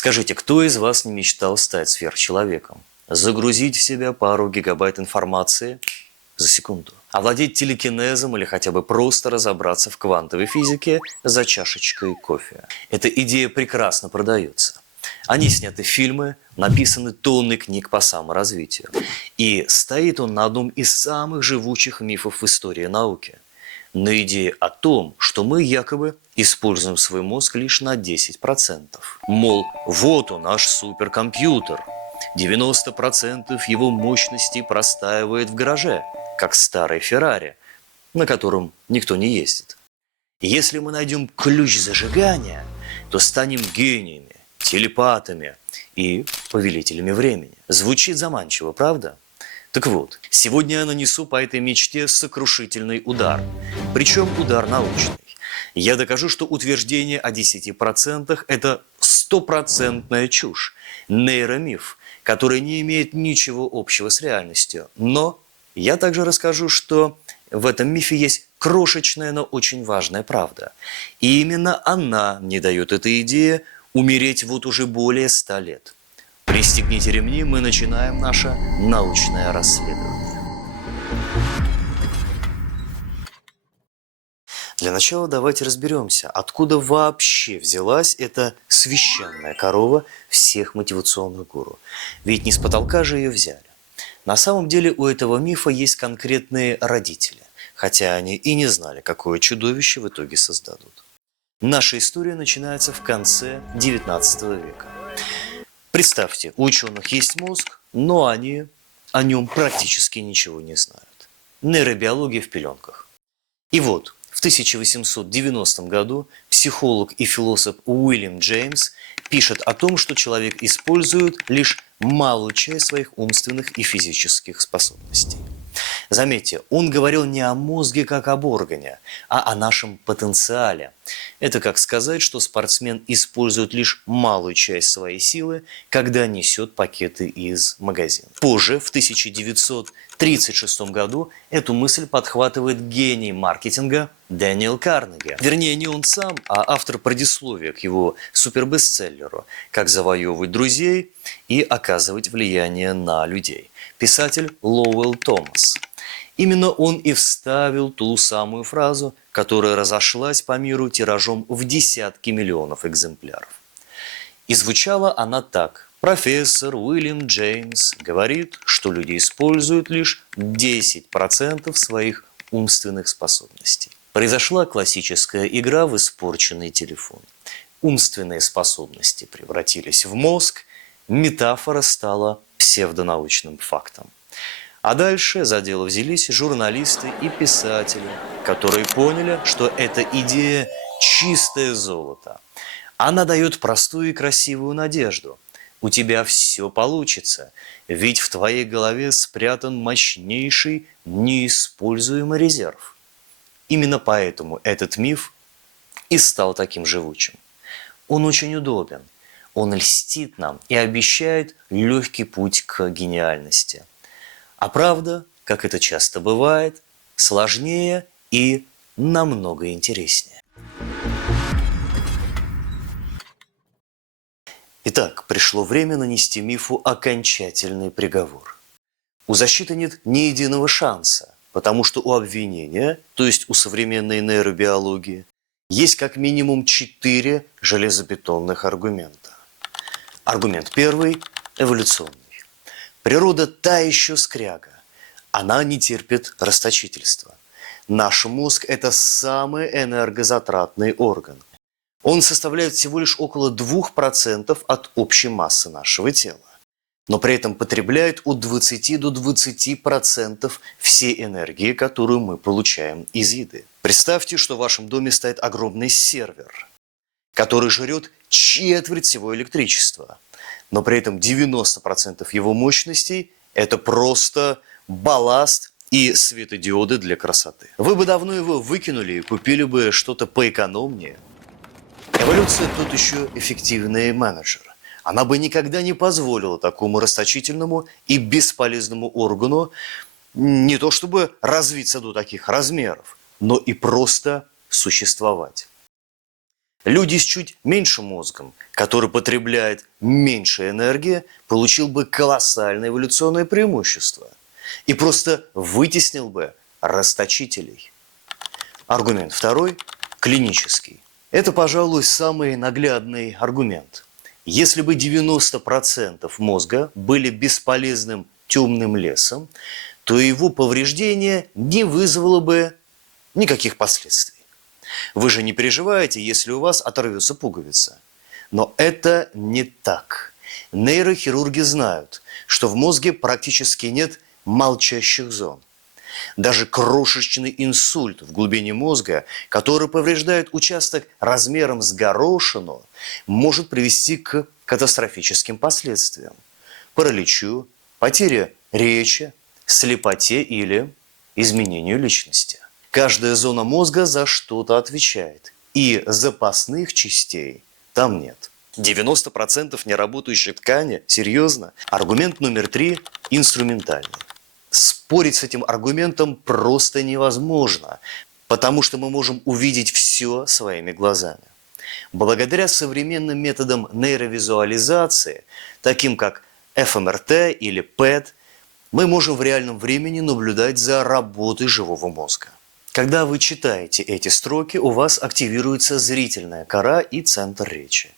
Скажите, кто из вас не мечтал стать сверхчеловеком? Загрузить в себя пару гигабайт информации за секунду. Овладеть телекинезом или хотя бы просто разобраться в квантовой физике за чашечкой кофе. Эта идея прекрасно продается. Они сняты фильмы, написаны тонны книг по саморазвитию. И стоит он на одном из самых живучих мифов в истории науки. На идее о том, что мы якобы используем свой мозг лишь на 10%. Мол, вот он наш суперкомпьютер. 90% его мощности простаивает в гараже, как старый Феррари, на котором никто не ездит. Если мы найдем ключ зажигания, то станем гениями, телепатами и повелителями времени. Звучит заманчиво, правда? Так вот, сегодня я нанесу по этой мечте сокрушительный удар. Причем удар научный. Я докажу, что утверждение о 10% – это стопроцентная чушь, нейромиф, который не имеет ничего общего с реальностью. Но я также расскажу, что в этом мифе есть крошечная, но очень важная правда. И именно она не дает этой идее умереть вот уже более 100 лет. Пристегните ремни, мы начинаем наше научное расследование. Для начала давайте разберемся, откуда вообще взялась эта священная корова всех мотивационных гуру. Ведь не с потолка же ее взяли. На самом деле у этого мифа есть конкретные родители, хотя они и не знали, какое чудовище в итоге создадут. Наша история начинается в конце XIX века. Представьте, у ученых есть мозг, но они о нем практически ничего не знают. Нейробиология в пеленках. И вот, в 1890 году психолог и философ Уильям Джеймс пишет о том, что человек использует лишь малую часть своих умственных и физических способностей. Заметьте, он говорил не о мозге как об органе, а о нашем потенциале. Это как сказать, что спортсмен использует лишь малую часть своей силы, когда несет пакеты из магазина. Позже, в 1936 году, эту мысль подхватывает гений маркетинга Дэниел Карнеги. Вернее, не он сам, а автор предисловия к его супербестселлеру «Как завоевывать друзей и оказывать влияние на людей». Писатель Лоуэлл Томас. Именно он и вставил ту самую фразу, которая разошлась по миру тиражом в десятки миллионов экземпляров. И звучала она так. Профессор Уильям Джеймс говорит, что люди используют лишь 10% своих умственных способностей. Произошла классическая игра в испорченный телефон. Умственные способности превратились в мозг, метафора стала псевдонаучным фактом. А дальше за дело взялись журналисты и писатели, которые поняли, что эта идея – чистое золото. Она дает простую и красивую надежду. У тебя все получится, ведь в твоей голове спрятан мощнейший неиспользуемый резерв. Именно поэтому этот миф и стал таким живучим. Он очень удобен, он льстит нам и обещает легкий путь к гениальности. А правда, как это часто бывает, сложнее и намного интереснее. Итак, пришло время нанести мифу окончательный приговор. У защиты нет ни единого шанса, потому что у обвинения, то есть у современной нейробиологии, есть как минимум 4 железобетонных аргумента. Аргумент первый – эволюционный. Природа та еще скряга. Она не терпит расточительства. Наш мозг – это самый энергозатратный орган. Он составляет всего лишь около 2% от общей массы нашего тела. Но при этом потребляет от 20 до 20% всей энергии, которую мы получаем из еды. Представьте, что в вашем доме стоит огромный сервер, который жрет четверть всего электричества. Но при этом 90% его мощностей – это просто балласт и светодиоды для красоты. Вы бы давно его выкинули и купили бы что-то поэкономнее. Эволюция тут еще эффективный менеджер. Она бы никогда не позволила такому расточительному и бесполезному органу не то чтобы развиться до таких размеров, но и просто существовать. Люди с чуть меньшим мозгом, который потребляет меньше энергии, получил бы колоссальное эволюционное преимущество и просто вытеснил бы расточителей. Аргумент второй – клинический. Это, пожалуй, самый наглядный аргумент. Если бы 90% мозга были бесполезным темным лесом, то его повреждение не вызвало бы никаких последствий. Вы же не переживаете, если у вас оторвется пуговица. Но это не так. Нейрохирурги знают, что в мозге практически нет молчащих зон. Даже крошечный инсульт в глубине мозга, который повреждает участок размером с горошину, может привести к катастрофическим последствиям. Параличу, потере речи, слепоте или изменению личности. Каждая зона мозга за что-то отвечает, и запасных частей там нет. 90% неработающей ткани? Серьезно? Аргумент номер 3 – инструментальный. Спорить с этим аргументом просто невозможно, потому что мы можем увидеть все своими глазами. Благодаря современным методам нейровизуализации, таким как ФМРТ или ПЭТ, мы можем в реальном времени наблюдать за работой живого мозга. Когда вы читаете эти строки, у вас активируется зрительная кора и центр речи.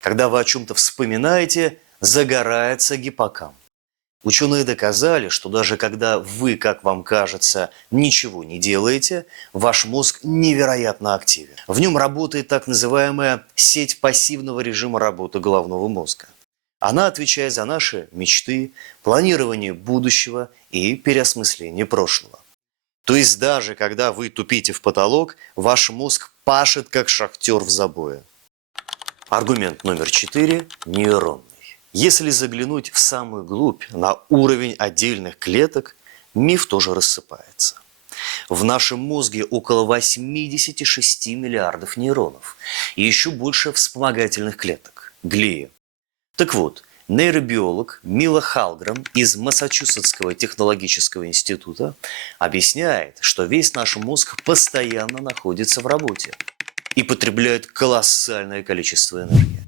Когда вы о чем-то вспоминаете, загорается гиппокамп. Ученые доказали, что даже когда вы, как вам кажется, ничего не делаете, ваш мозг невероятно активен. В нем работает так называемая сеть пассивного режима работы головного мозга. Она отвечает за наши мечты, планирование будущего и переосмысление прошлого. То есть даже когда вы тупите в потолок, ваш мозг пашет как шахтер в забое. Аргумент номер 4 – нейронный. Если заглянуть в самую глубь, на уровень отдельных клеток, миф тоже рассыпается. В нашем мозге около 86 миллиардов нейронов и еще больше вспомогательных клеток – глии. Так вот, нейробиолог Мила Халграм из Массачусетского технологического института объясняет, что весь наш мозг постоянно находится в работе и потребляет колоссальное количество энергии.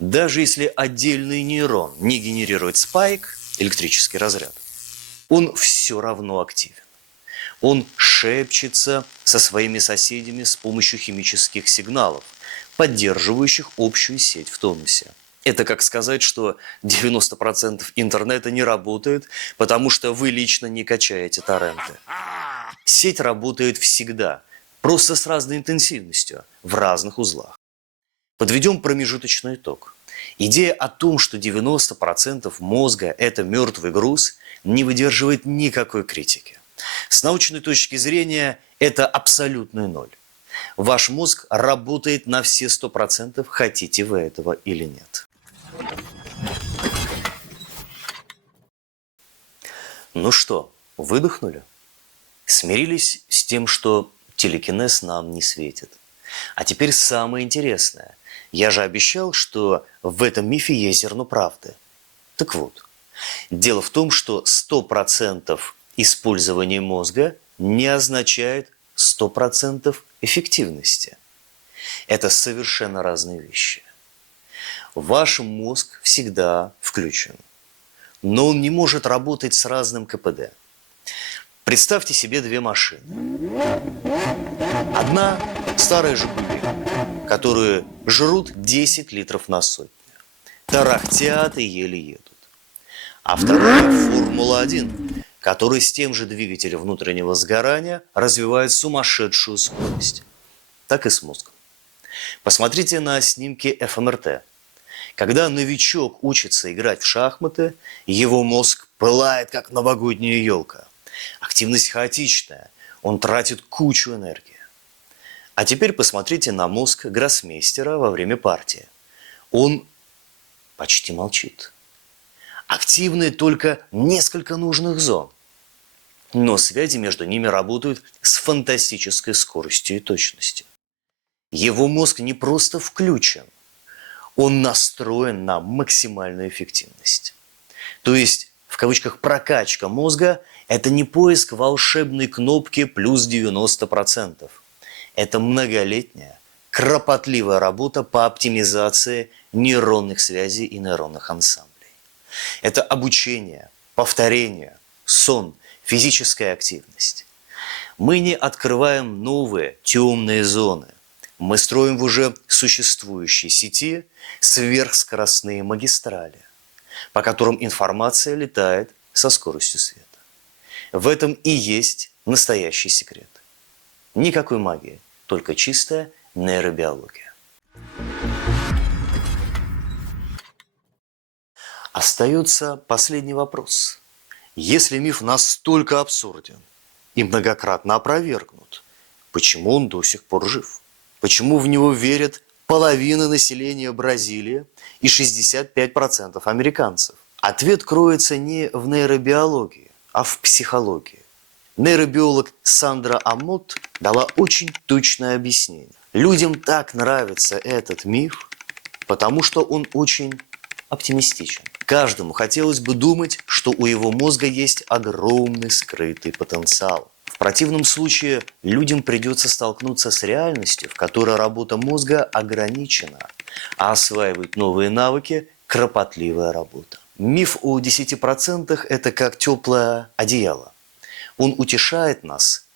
Даже если отдельный нейрон не генерирует спайк, электрический разряд, он все равно активен. Он шепчется со своими соседями с помощью химических сигналов, поддерживающих общую сеть в тонусе. Это как сказать, что 90% интернета не работает, потому что вы лично не качаете торренты. Сеть работает всегда, просто с разной интенсивностью, в разных узлах. Подведем промежуточный итог. Идея о том, что 90% мозга – это мертвый груз, не выдерживает никакой критики. С научной точки зрения это абсолютный ноль. Ваш мозг работает на все 100%, хотите вы этого или нет. Ну что, выдохнули? Смирились с тем, что телекинез нам не светит. А теперь самое интересное. Я же обещал, что в этом мифе есть зерно правды. Так вот, дело в том, что 100% использования мозга не означает 100% эффективности. Это совершенно разные вещи. Ваш мозг всегда включен, но он не может работать с разным КПД. Представьте себе две машины. Одна – старая «Жигули», которые жрут 10 литров на сотню, тарахтят и еле едут. А вторая – «Формула-1», который с тем же двигателем внутреннего сгорания развивает сумасшедшую скорость. Так и с мозгом. Посмотрите на снимки ФМРТ. Когда новичок учится играть в шахматы, его мозг пылает, как новогодняя елка. Активность хаотичная, он тратит кучу энергии. А теперь посмотрите на мозг гроссмейстера во время партии. Он почти молчит. Активны только несколько нужных зон. Но связи между ними работают с фантастической скоростью и точностью. Его мозг не просто включен, он настроен на максимальную эффективность. То есть, в кавычках, прокачка мозга – это не поиск волшебной кнопки плюс 90%. Это многолетняя, кропотливая работа по оптимизации нейронных связей и нейронных ансамблей. Это обучение, повторение, сон, физическая активность. Мы не открываем новые темные зоны. Мы строим в уже существующей сети сверхскоростные магистрали, по которым информация летает со скоростью света. В этом и есть настоящий секрет. Никакой магии, только чистая нейробиология. Остается последний вопрос. Если миф настолько абсурден и многократно опровергнут, почему он до сих пор жив? Почему в него верят половина населения Бразилии и 65% американцев? Ответ кроется не в нейробиологии, а в психологии. Нейробиолог Сандра Амот дала очень точное объяснение. Людям так нравится этот миф, потому что он очень оптимистичен. Каждому хотелось бы думать, что у его мозга есть огромный скрытый потенциал. В противном случае людям придется столкнуться с реальностью, в которой работа мозга ограничена, а осваивать новые навыки – кропотливая работа. Миф о 10% – это как теплое одеяло. Он утешает нас,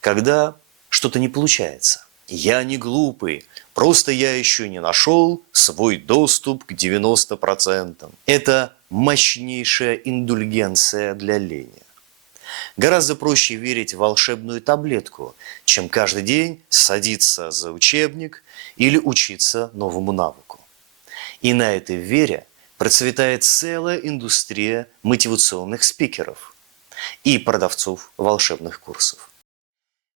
когда что-то не получается. Я не глупый, просто я еще не нашел свой доступ к 90%. Это мощнейшая индульгенция для лени. Гораздо проще верить в волшебную таблетку, чем каждый день садиться за учебник или учиться новому навыку. И на этой вере процветает целая индустрия мотивационных спикеров и продавцов волшебных курсов.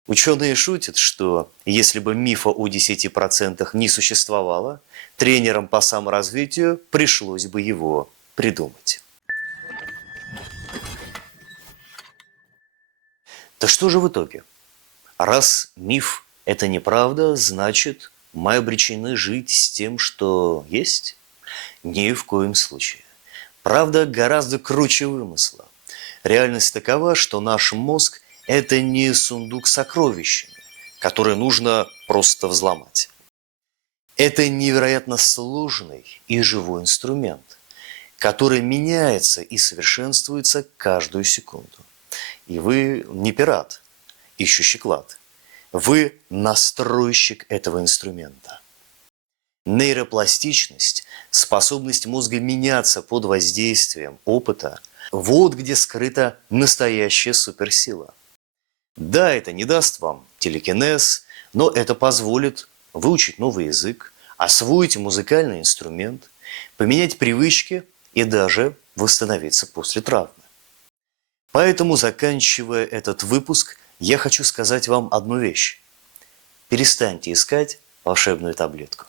Ученые шутят, что если бы мифа о 10% не существовало, тренерам по саморазвитию пришлось бы его придумать. Так что же в итоге? Раз миф – это неправда, значит, мы обречены жить с тем, что есть? Ни в коем случае. Правда гораздо круче вымысла. Реальность такова, что наш мозг – это не сундук с сокровищами, который нужно просто взломать. Это невероятно сложный и живой инструмент, который меняется и совершенствуется каждую секунду. И вы не пират, ищущий клад. Вы настройщик этого инструмента. Нейропластичность, способность мозга меняться под воздействием опыта – вот где скрыта настоящая суперсила. Да, это не даст вам телекинез, но это позволит выучить новый язык, освоить музыкальный инструмент, поменять привычки и даже восстановиться после травмы. Поэтому, заканчивая этот выпуск, я хочу сказать вам одну вещь. Перестаньте искать волшебную таблетку.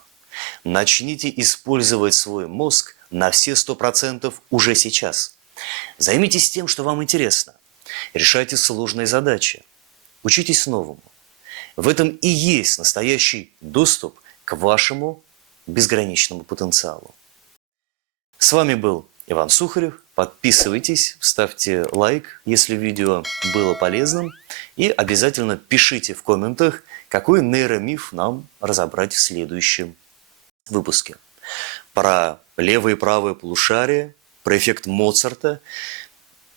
Начните использовать свой мозг на все 100% уже сейчас. Займитесь тем, что вам интересно. Решайте сложные задачи. Учитесь новому. В этом и есть настоящий доступ к вашему безграничному потенциалу. С вами был Иван Сухарев. Подписывайтесь, ставьте лайк, если видео было полезным. И обязательно пишите в комментах, какой нейромиф нам разобрать в следующем выпуске. Про левое и правое полушарие, про эффект Моцарта.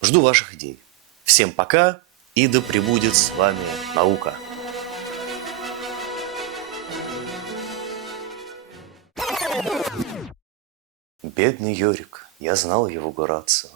Жду ваших идей. Всем пока и да пребудет с вами наука. Бедный Йорик, я знал его Горацио.